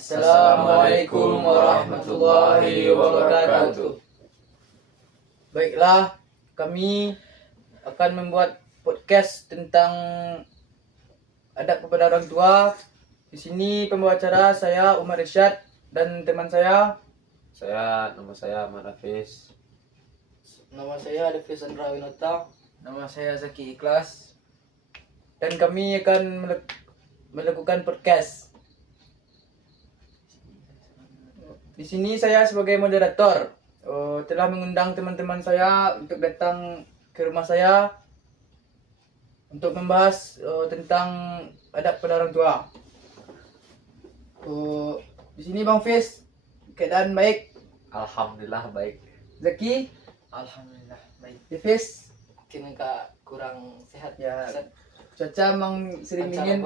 Assalamualaikum warahmatullahi wabarakatuh. Baiklah, kami akan membuat podcast tentang adab kepada orang tua. Di sini pembawa acara saya Umar Irsyad dan teman saya. Nama saya Ahmad Hafiz. Nama saya Devis Andra Winota. Nama saya Zaki Ikhlas. Dan kami akan melakukan podcast. Di sini saya sebagai moderator telah mengundang teman-teman saya untuk datang ke rumah saya untuk membahas tentang adab pada orang tua. Di sini Bang Fiz, keadaan baik. Alhamdulillah baik. Zaki, Alhamdulillah baik. Fiz, Kini kak kurang sehat Ya, Set. cuaca emang sering dingin.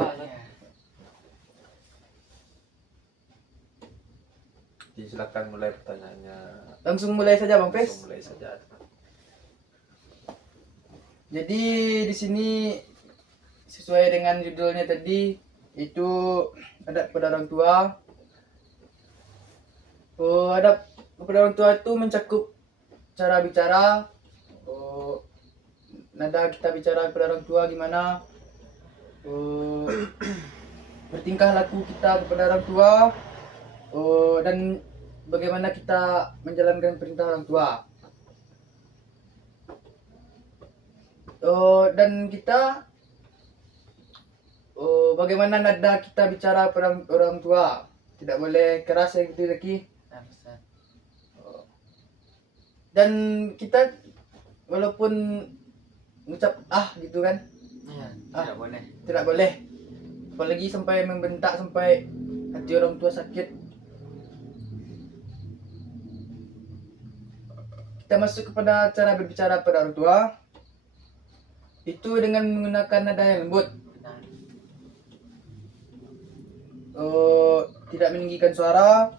Silakan mulai pertanyaannya. Langsung mulai saja Bang Fiz. Langsung mulai saja. Jadi di sini sesuai dengan judulnya tadi itu adab pada orang tua. Adab kepada orang tua itu mencakup cara bicara, nada kita bicara kepada orang tua gimana, bertingkah laku kita kepada orang tua, dan bagaimana kita menjalankan perintah orang tua. Dan kita bagaimana nada kita bicara pada orang tua, tidak boleh keras ya gitu lagi. Dan kita walaupun ngucap gitu kan, Tidak boleh. tidak boleh, apalagi sampai membentak sampai hati orang tua sakit. Kita masuk kepada cara berbicara pada orang tua itu dengan menggunakan nada yang lembut, tidak meninggikan suara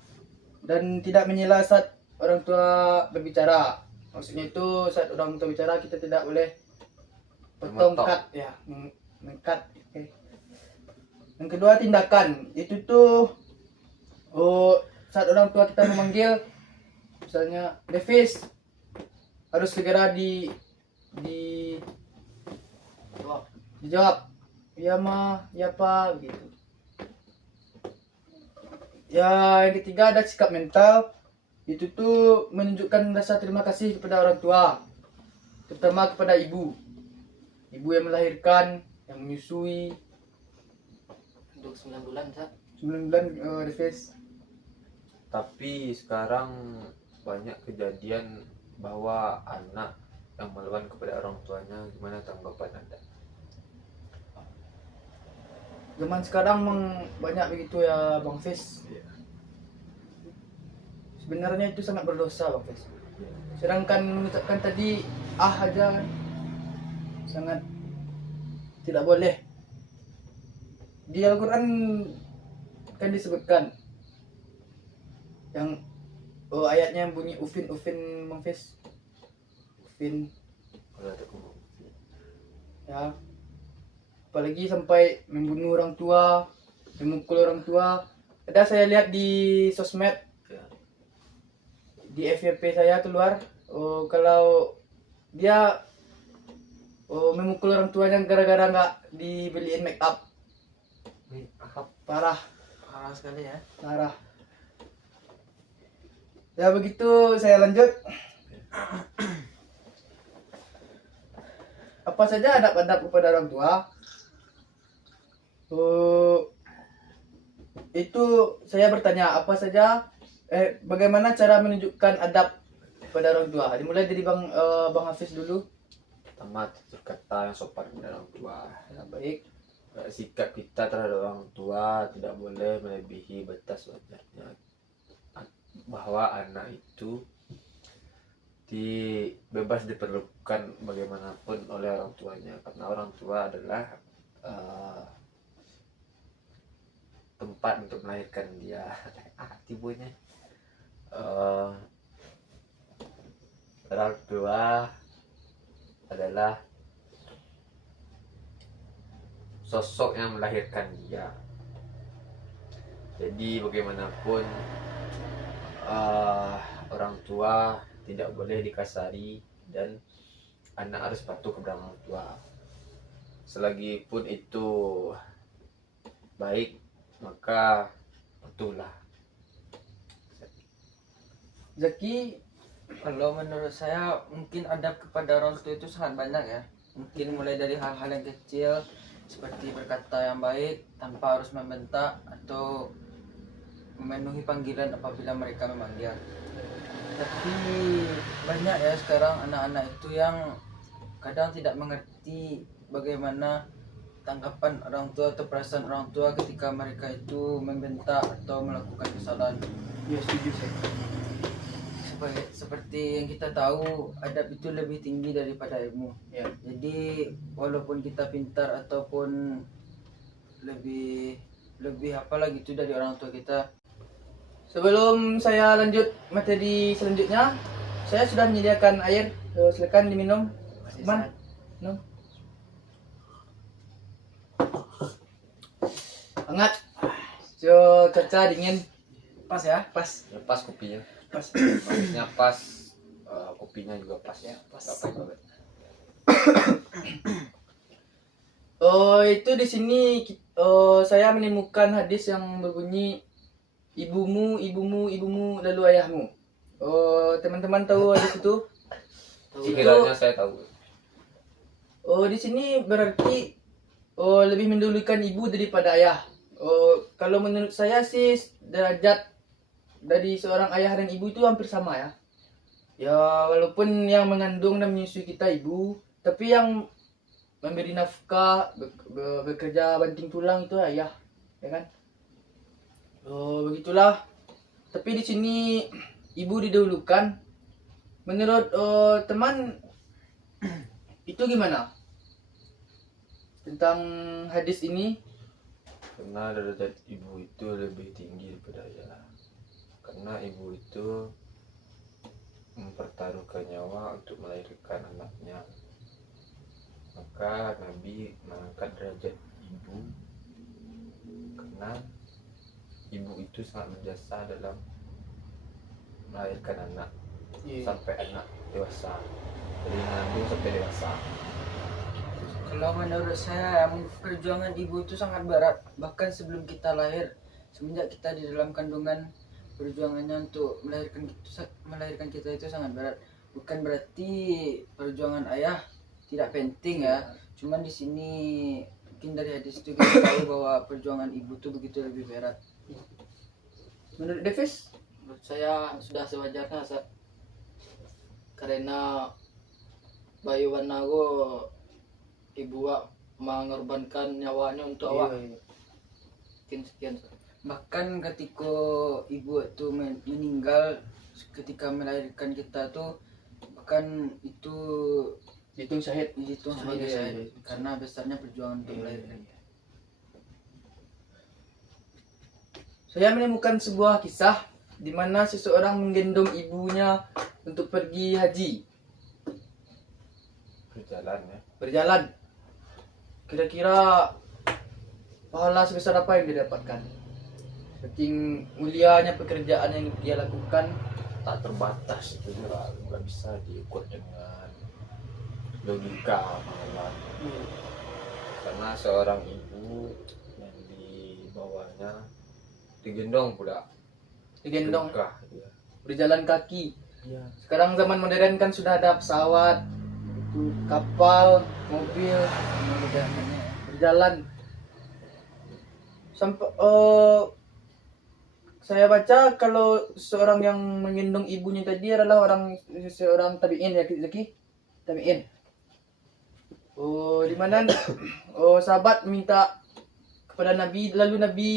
dan tidak menyela saat orang tua berbicara. Maksudnya itu saat orang tua bicara kita tidak boleh potong Memotong. cut ya, mengkat. Okay. Yang kedua tindakan itu tuh saat orang tua kita memanggil, misalnya Devis, harus segera dijawab ya ma, ya pa gitu. Ya, yang ketiga ada sikap mental. Itu tuh menunjukkan rasa terima kasih kepada orang tua, terutama kepada ibu yang melahirkan, yang menyusui. Untuk 9 bulan Set. 9 bulan Devis. Tapi sekarang banyak kejadian bahwa anak yang melawan kepada orang tuanya. Gimana tanggapan Anda? Zaman sekarang banyak begitu ya Bang Fiz. Sebenarnya itu sangat berdosa Bang Fiz. Sedangkan mengucapkan tadi aja kan sangat tidak boleh. Di Al-Quran kan disebutkan yang ayatnya yang bunyi ufin Bang Fiz. Ufin ya, apalagi sampai membunuh orang tua, memukul orang tua. Ada saya lihat di sosmed, di FYP saya keluar, kalau dia memukul orang tuanya gara-gara nggak dibeliin make up. Parah sekali ya. parah. Ya begitu, saya lanjut. Apa saja adab-adab kepada orang tua? Itu saya bertanya apa saja, bagaimana cara menunjukkan adab kepada orang tua? Dimulai dari Bang Hafiz dulu. Pertama, tutur kata yang sopan kepada orang tua. Ya, baik. Sikap kita terhadap orang tua tidak boleh melebihi batas wajarnya. Bahwa anak itu bebas diperlukan bagaimanapun oleh orang tuanya, karena orang tua adalah tempat untuk melahirkan dia. Tibunya orang tua adalah sosok yang melahirkan dia. Jadi bagaimanapun orang tua tidak boleh dikasari dan anak harus patuh kepada orang tua. Selagi pun itu baik, maka patuhlah. Zaki, Kalau menurut saya mungkin adab kepada orang tua itu sangat banyak ya. Mungkin mulai dari hal-hal yang kecil seperti berkata yang baik tanpa harus membentak atau memenuhi panggilan apabila mereka memanggil. Tapi banyak ya sekarang anak-anak itu yang kadang tidak mengerti bagaimana tanggapan orang tua atau perasaan orang tua ketika mereka itu membentak atau melakukan kesalahan. ya setuju saya. Seperti yang kita tahu, adab itu lebih tinggi daripada ilmu. Ya. Jadi walaupun kita pintar ataupun lebih apalah gitu dari orang tua kita, Sebelum saya lanjut materi selanjutnya, saya sudah menyediakan air. Silakan diminum. masih Man, sangat minum. Hangat. So, cuaca dingin. pas ya. Pas. Ya, pas kopinya. Pas. Manisnya pas, kopinya juga pas. Ya, pas. Nggak pahit banget. Oh, itu di sini saya menemukan hadis yang berbunyi ibumu, ibumu, ibumu, lalu ayahmu. Oh, teman-teman tahu hadis itu? Sekiranya saya tahu. Oh, di sini berarti lebih mendahulukan ibu daripada ayah. Oh, kalau menurut saya sih derajat dari seorang ayah dan ibu itu hampir sama ya. Ya, walaupun yang mengandung dan menyusui kita ibu, tapi yang memberi nafkah, bekerja banting tulang itu ayah, ya kan? Oh, begitulah. Tapi di sini ibu didahulukan. Menurut teman itu gimana? Tentang hadis ini? Karena derajat ibu itu lebih tinggi daripada ayah. Karena ibu itu mempertaruhkan nyawa untuk melahirkan anaknya. Maka Nabi mengangkat derajat ibu karena ibu itu sangat berjasa dalam melahirkan anak sampai anak dewasa, dari mengandung sampai dewasa. Kalau menurut saya perjuangan ibu itu sangat berat, bahkan sebelum kita lahir. Semenjak kita di dalam kandungan, perjuangannya untuk melahirkan kita itu sangat berat. Bukan berarti perjuangan ayah tidak penting ya. Cuman di sini mungkin dari hadis itu kita tahu bahwa perjuangan ibu itu begitu lebih berat. Menurut Davis? Menurut saya sudah sewajarnya karena Bayu Wanago ibu mengorbankan nyawanya untuk awak. Sekian. Bahkan ketika ibu itu meninggal ketika melahirkan kita tuh, bahkan itu Hitung syahid. dihitung sebagai syahid karena besarnya perjuangan untuk melahirkan. Saya menemukan sebuah kisah di mana seseorang menggendong ibunya untuk pergi haji. Berjalan ya. Berjalan. Kira-kira pahala sebesar apa yang dia dapatkan? Saking mulianya pekerjaan yang dia lakukan. Tak terbatas, itu juga nggak bisa diukur dengan logika malah. Karena seorang ibu yang di bawahnya digendong pula, Digendong, Berkah, ya. berjalan kaki. Iya. Sekarang zaman modern kan sudah ada pesawat, kapal, mobil, berjalan. Sampai saya baca kalau seorang yang menggendong ibunya tadi adalah seorang tabi'in ya, Zaki? Tabi'in. Oh, di mana sahabat minta kepada Nabi, lalu Nabi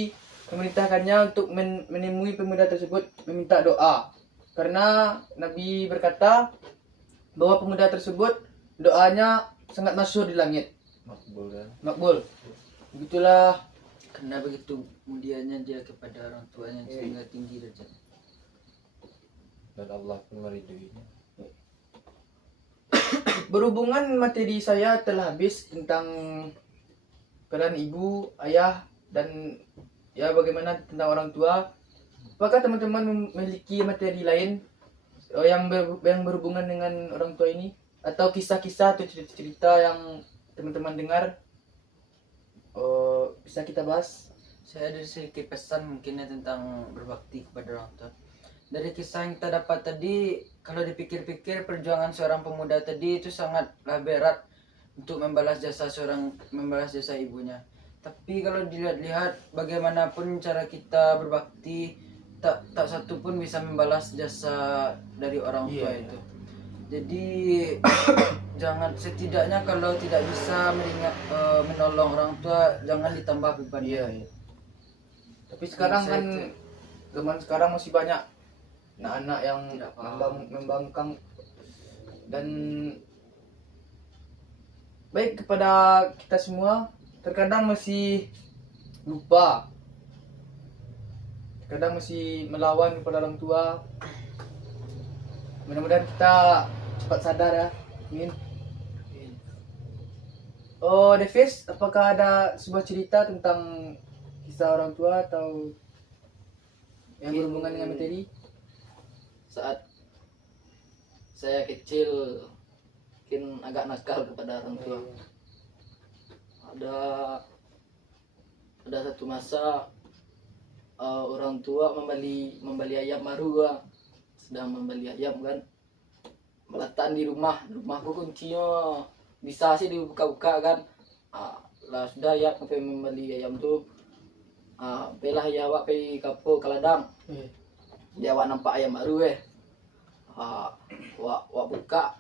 memerintahkannya untuk menemui pemuda tersebut meminta doa. Karena Nabi berkata bahwa pemuda tersebut doanya sangat masyhur di langit. Makbul kan. Makbul. Begitulah. Karena begitu mulianya dia kepada orang tuanya sehingga tinggi derajatnya. Dan Allah pun meriduinya. Berhubungan materi saya telah habis tentang peran ibu, ayah, dan ya bagaimana tentang orang tua. Apakah teman-teman memiliki materi lain yang berhubungan dengan orang tua ini, atau kisah-kisah atau cerita-cerita yang teman-teman dengar bisa kita bahas? Saya ada sedikit pesan mungkinnya tentang berbakti kepada orang tua. Dari kisah yang kita dapat tadi, kalau dipikir-pikir perjuangan seorang pemuda tadi itu sangatlah berat untuk membalas jasa ibunya. Tapi kalau dilihat-lihat bagaimanapun cara kita berbakti, tak satu pun bisa membalas jasa dari orang tua Iya. itu. Jadi jangan, setidaknya kalau tidak bisa menolong orang tua, jangan ditambah beban. Iya. Tapi sekarang Saya kan zaman sekarang masih banyak anak-anak yang Tidak paham. membangkang dan baik kepada kita semua, terkadang masih lupa, terkadang masih melawan kepada orang tua. Mudah-mudahan kita cepat sadar ya. Amin. Oh, Devis, apakah ada sebuah cerita tentang kisah orang tua atau yang berhubungan dengan materi? Saat saya kecil mungkin agak nakal kepada orang tua. Ada satu masa orang tua membeli ayam baru, sedang membeli ayam kan, meletakkan di rumahku kuncinya bisa sih dibuka-buka kan. Lah sudah ya sampai membeli ayam tuh, belah ya awak pergi kapo ke ladang, dia awak nampak ayam baru wak buka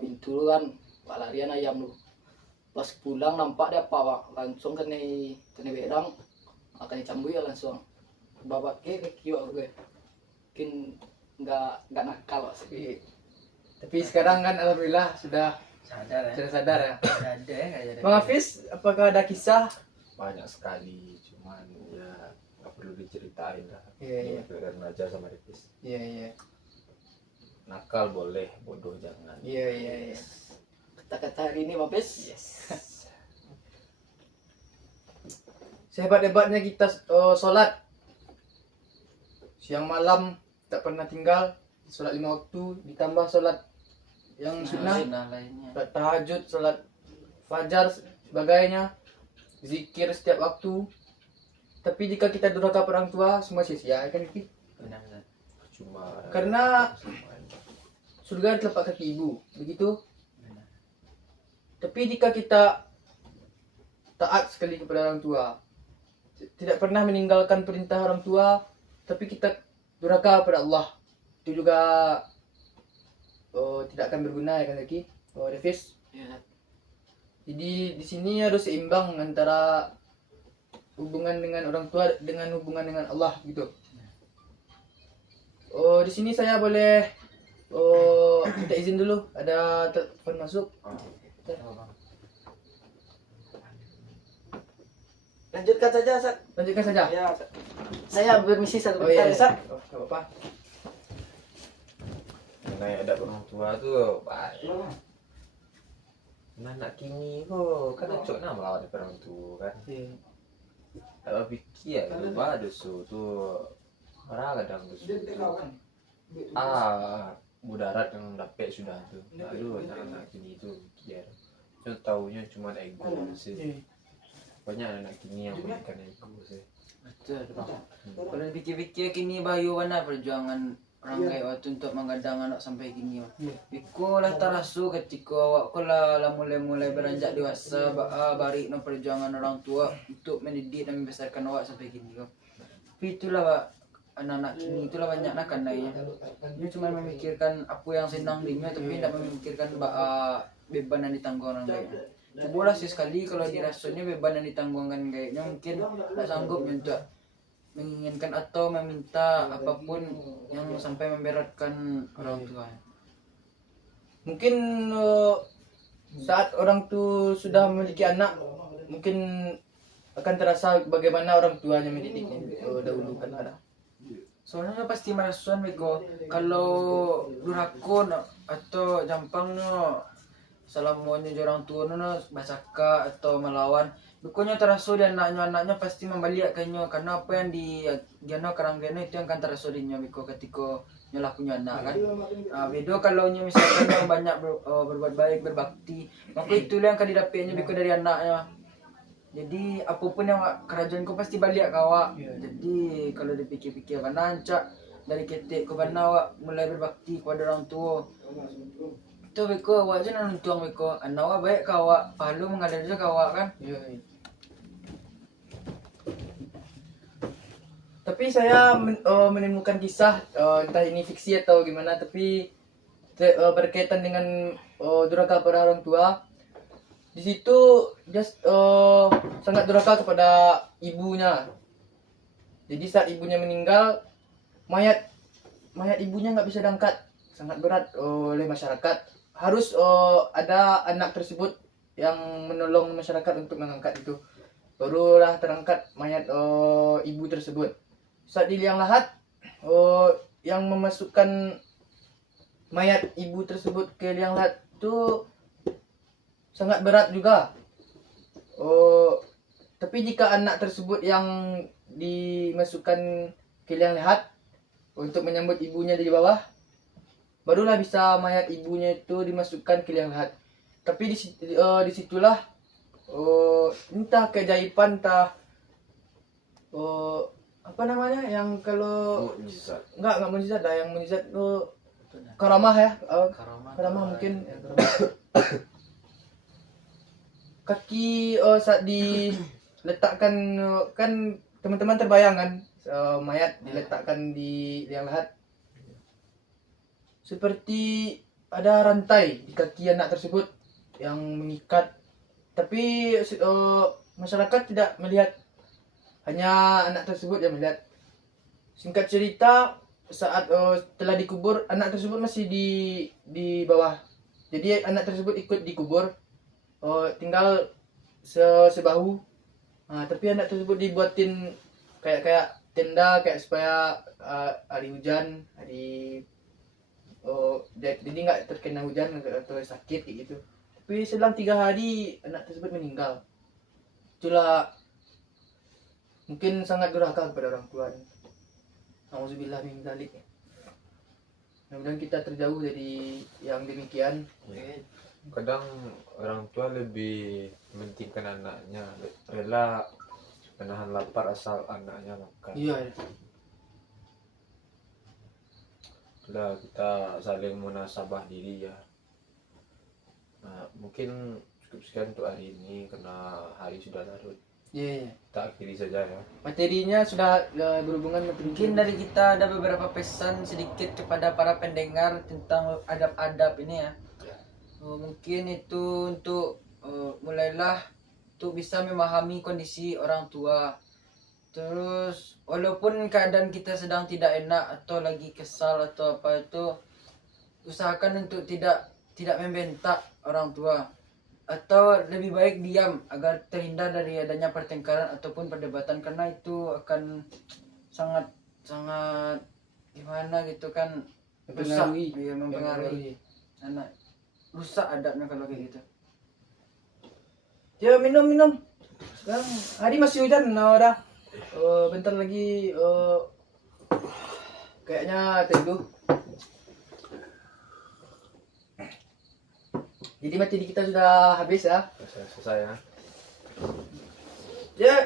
pintu kan, wak larian ayam lu. Pas pulang nampak dia apa, wak langsung kena bedang, akan dicambui ya langsung. Bapak ke kiok gue, mungkin nggak nakal Wak, sih. Tapi sekarang kan alhamdulillah sudah Sadar ya. sadar ya. Ada ya. Bang Hafiz, apakah ada kisah? Banyak sekali, cuman ya nggak perlu diceritain lah. Iya. Biar belajar sama Ripis. Iya. Nakal boleh, bodoh jangan. Iya. Kata-kata hari ini Mapes. Sehebat-hebatnya kita sholat siang malam tak pernah tinggal, sholat 5 waktu ditambah sholat yang sunnah, Sunnah lainnya. sholat tahajud, sholat fajar sebagainya, zikir setiap waktu. Tapi jika kita durhaka orang tua, semua sia-sia kan Ki? Benar. Cuma Karena surga di telapak kaki ibu, begitu. Benar. Tapi jika kita taat sekali kepada orang tua, tidak pernah meninggalkan perintah orang tua, tapi kita durhaka kepada Allah, itu juga tidak akan berguna ya kan Zaki? Revis. Ya. Jadi di sini harus seimbang antara hubungan dengan orang tua dengan hubungan dengan Allah gitu. Di sini saya boleh minta izin dulu, ada telepon masuk. Lanjutkan saja, Sat. Lanjutkan saja. Ya, Sat. Saya bermisi satu Oh bentar, iya. Sat. Gak apa-apa. mengenai adab orang tua tuh baik. Anak kini kok kan cok nak melawan orang tua kan. Iya. Tak fikir ya lupa dosu tuh orang kadang dosu. Mudarat yang dapat sudah tuh. Lalu anak-anak kini tuh biar cuma taunya cuma ego sih. Iya. Banyak anak kini yang mainkan ego sih. Betul. Kalau dipikir-pikir kini bayu mana perjuangan orang kayak waktu untuk menggadang anak sampai kini. Iko lah tarasu ketika awak lah mulai beranjak dewasa bari no perjuangan orang tua untuk mendidik dan membesarkan awak sampai kini. Tapi itulah Pak, anak-anak kini itulah banyak nak kandainya. Dia cuma memikirkan apa yang senang dirinya tapi tidak memikirkan beban yang ditanggung orang lain. Boleh sih sekali kalau dirasanya beban yang ditanggungkan kayaknya mungkin tak sanggup untuk menginginkan atau meminta apapun yang sampai memberatkan orang tua. Mungkin saat orang tu sudah memiliki anak, mungkin akan terasa bagaimana orang tuanya mendidiknya dahulu kan ada. Soalnya pasti merasuan Beko kalau durakun atau jampang no salamonnya orang tua no basaka atau melawan Bukannya terasa di anaknya pasti membalik kayaknya karena apa yang di Gano Karang Gano itu yang akan terasa di Biko ketika nyolah punya anak kan. Beda kalau misalkan yang banyak berbuat baik berbakti, maka itulah yang akan didapatnya Biko dari anaknya. Jadi apapun yang kerajaanku pasti balik kawa. Jadi kalau dipikir-pikir karena ancak dari ketik ke mana awak mulai berbakti kepada orang tua. Itu Biko awak je nak tuang Biko. Anak awak baik kawa, pahala mengalir je kawa kan. Tapi saya menemukan kisah entah ini fiksi atau gimana, tapi berkaitan dengan durhaka pada orang tua. Di situ dia sangat durhaka kepada ibunya. Jadi saat ibunya meninggal, mayat ibunya nggak bisa diangkat, sangat berat oleh masyarakat. Harus ada anak tersebut yang menolong masyarakat untuk mengangkat itu. Barulah terangkat mayat ibu tersebut. Saat di liang lahat, yang memasukkan mayat ibu tersebut ke liang lahat itu sangat berat juga. Tapi jika anak tersebut yang dimasukkan ke liang lahat untuk menyambut ibunya di bawah, barulah bisa mayat ibunya itu dimasukkan ke liang lahat. Tapi disitulah entah keajaiban, entah apa namanya yang kalau Mukjizat. enggak mukjizat dah, yang mukjizat itu karamah ya, karamah mungkin kaki saat diletakkan kan teman-teman terbayang kan mayat diletakkan di liang lahat seperti ada rantai di kaki anak tersebut yang mengikat, tapi masyarakat tidak melihat, hanya anak tersebut yang melihat. Singkat cerita, saat telah dikubur, anak tersebut masih di bawah. Jadi anak tersebut ikut dikubur, tinggal sebahu. Tapi anak tersebut dibuatin kayak tenda, kayak supaya hari hujan, jadi nggak terkena hujan atau sakit kayak gitu. Tapi selang 3 hari anak tersebut meninggal. Itulah mungkin sangat durhaka kepada orang tua. Nauzubillah min dzalik. Mudah-mudahan kita terjauh dari yang demikian. Kadang orang tua lebih mementingkan anaknya, rela menahan lapar asal anaknya makan. Iya. Itulah kita saling munasabah diri ya. Mungkin cukup sekian untuk hari ini karena hari sudah larut. Iya. Kita akhiri saja ya. Materinya sudah berhubungan Mungkin dari kita ada beberapa pesan sedikit kepada para pendengar tentang adab-adab ini ya. Mungkin itu untuk mulailah untuk bisa memahami kondisi orang tua. Terus walaupun keadaan kita sedang tidak enak atau lagi kesal atau apa itu, usahakan untuk tidak membentak orang tua, atau lebih baik diam agar terhindar dari adanya pertengkaran ataupun perdebatan, karena itu akan sangat gimana gitu kan, rusak, mempengaruhi anak, rusak adabnya kalau kayak gitu. Ya minum. Sekarang hari masih hujan, udah. Bentar lagi kayaknya teduh. Jadi materi kita sudah habis ya. Selesai ya.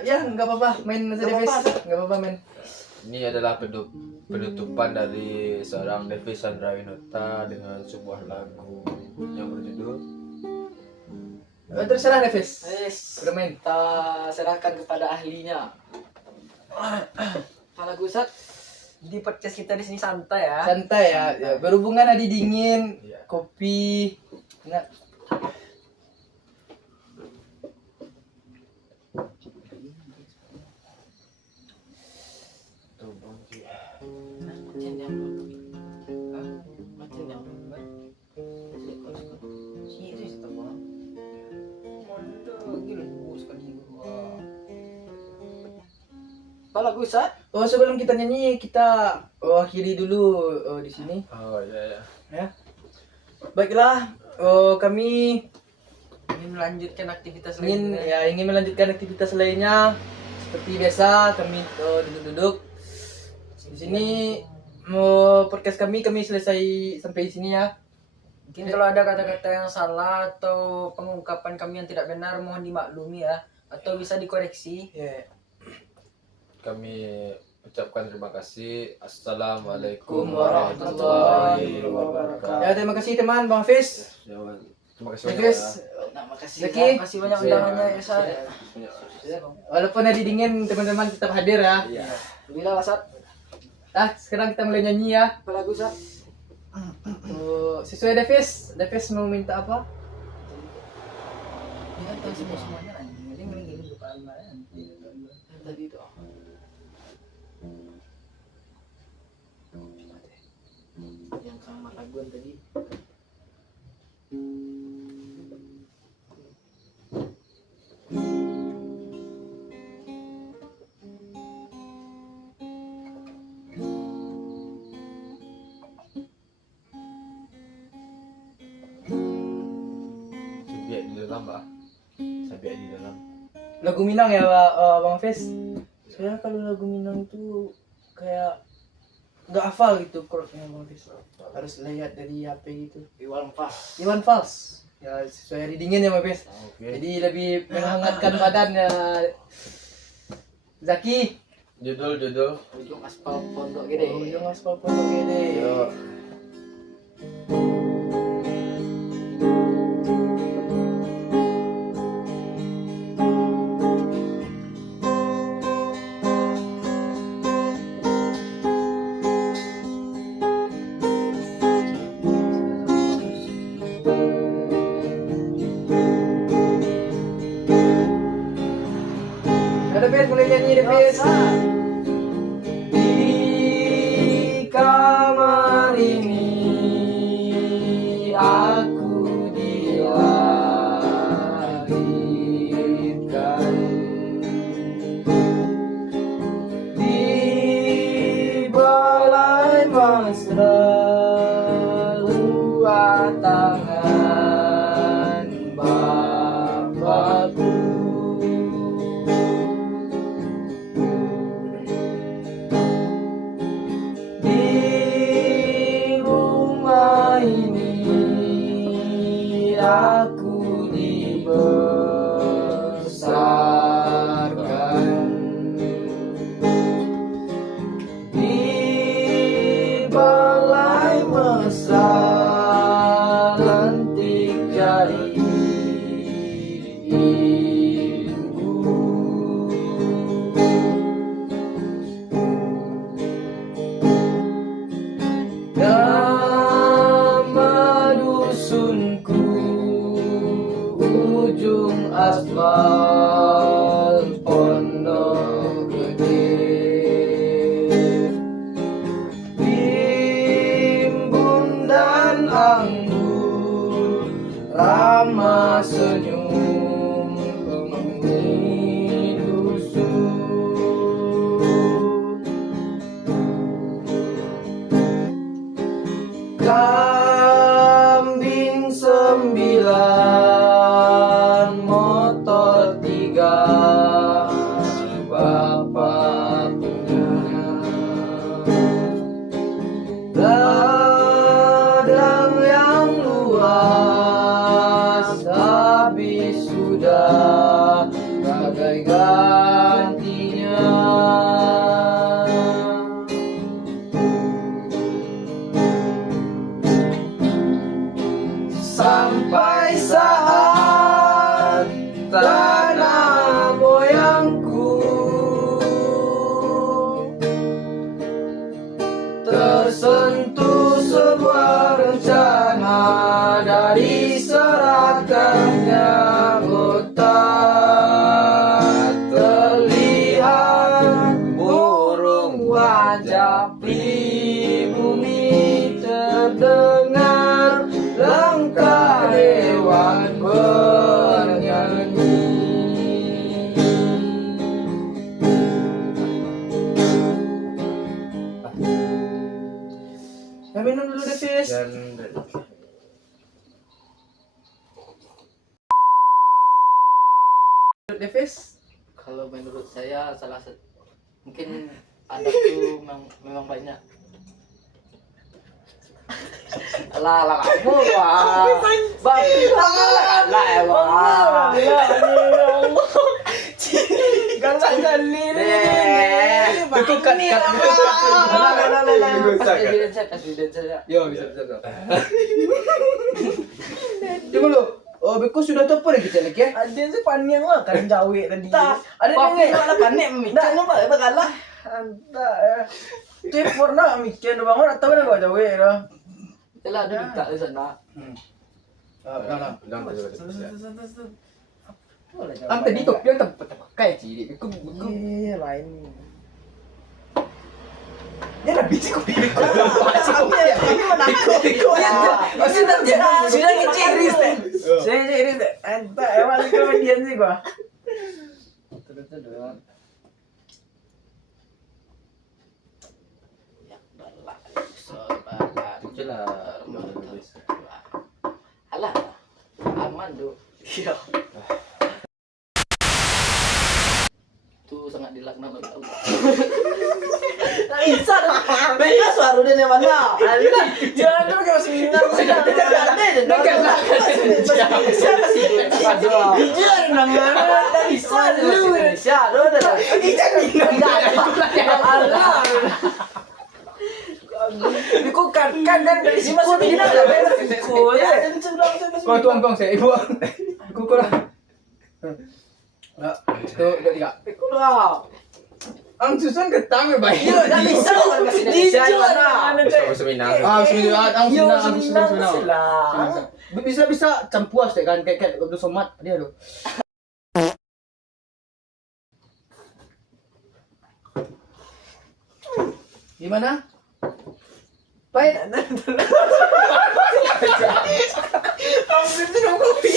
Ya nggak apa-apa main Davis. Nggak apa-apa main. Ini adalah penutupan dari seorang Devis Sandrawinata dengan sebuah lagu yang berjudul Terserah Davis. Bermain. Kita serahkan kepada ahlinya. Kalau Gusat, Di podcast kita di sini santai ya. Santai ya. Berhubungan tadi dingin, Iya. kopi. Nah, macam yang Kalau Gusat, sebelum kita nyanyi kita akhiri dulu di sini. Oh iya ya. Ya. Baiklah, kami ingin melanjutkan aktivitas ingin lainnya. ingin melanjutkan aktivitas lainnya seperti biasa. Kami duduk-duduk di sini. Mau podcast kami selesai sampai sini ya. Mungkin kalau ada kata-kata yang salah atau pengungkapan kami yang tidak benar mohon dimaklumi ya, atau bisa dikoreksi. Ya. Kami ucapkan terima kasih. Assalamualaikum warahmatullahi wabarakatuh. Ya, terima kasih teman Bang Hafiz. Terima kasih banyak. Hafiz, Terima kasih. Zaki. Terima kasih banyak undangannya ya, Sa. walaupun ada dingin teman-teman tetap hadir ya. Iya. Bila Sat, Sekarang kita mulai nyanyi ya. apa lagu Sat? Sesuai Davis mau minta apa? Dia kan tahu semuanya anjing. Dia ngelihat buka lumayan. Tadi itu. Yang kamar laguan tadi. Sabiak di dalam, Mbak. Sabiak di dalam. Lagu Minang ya Bang Hafiz. Saya kalau lagu Minang itu kayak nggak hafal gitu chordnya Bang Hafiz. Harus lihat dari HP gitu. Iwan Fals. Iwan Fals. Ya sesuai hari dingin ya Bang Hafiz. Oke. Jadi lebih menghangatkan badan ya. Zaki. Judul. Ujung aspal pondok gede. Ujung aspal pondok gede. Yo. Ada Davis mulai nyanyi Davis. Di kamar ini aku dilahirkan, di balai mesra luar tangan Bapakku. Di rumah ini aku dibesarkan, di balai mesra lentik jadi ibu. Nama dusunku ujung aspal pondok gede, timbun dan anggur ramah senyum penghuni dusun. Kambing 9, motor 3, bapak punya. Ladang yang luas habis sudah bagai gantinya. Sampai saat tanah moyangku tersentuh sebuah rencana dari seragamnya otak, terlihat burung wajah pribumi, terdengar langkah hewan bernyanyi. Ya minum dulu deh, Sis. Dan menurut Devis? Kalau menurut saya salah satu mungkin adab tuh memang banyak. Lah, wah. Babi lah, wah. Galak kali ni. Betul kan? Pas evidence saya. Yo, bisa. Tunggu lu. Oh, Beko sudah tahu apa kita lagi ya? Ada sih panjang lah kan jawik tadi. Tak, Ada papi ni. malah panik memikir nama bagalah. Anda tu pernah mikir bangun atau mana gua jawik dah. Itulah ada minta di sana. Nah. Bilang aja pada saya. Ang tadi tu dia tak pakai ciri. Beko Iya lain. dia dah bisi kopi. Sudah kecil deh. Saya iris deh. Anda emang komedian sih gua. Ya, dah sobat. Itu lah. Alah, aman tuh. Iya. Itu sangat dilaknat oleh Allah. Tak bisa. Beda suara dia yang mana? Jangan dulu kayak seminar. Kau kan dari sini masuk bina dah. Kau tuang saya ibu. Kuku lah. Tu, dua tiga. Ang susun ketang ya baik. Tak bisa orang kasih Indonesia di mana? Sama seminar. Seminar, ang seminar. Seminar. Bisa campuas deh kan kayak Abdul Somad dia lo. Gimana? Baik. Aku tu nak kopi.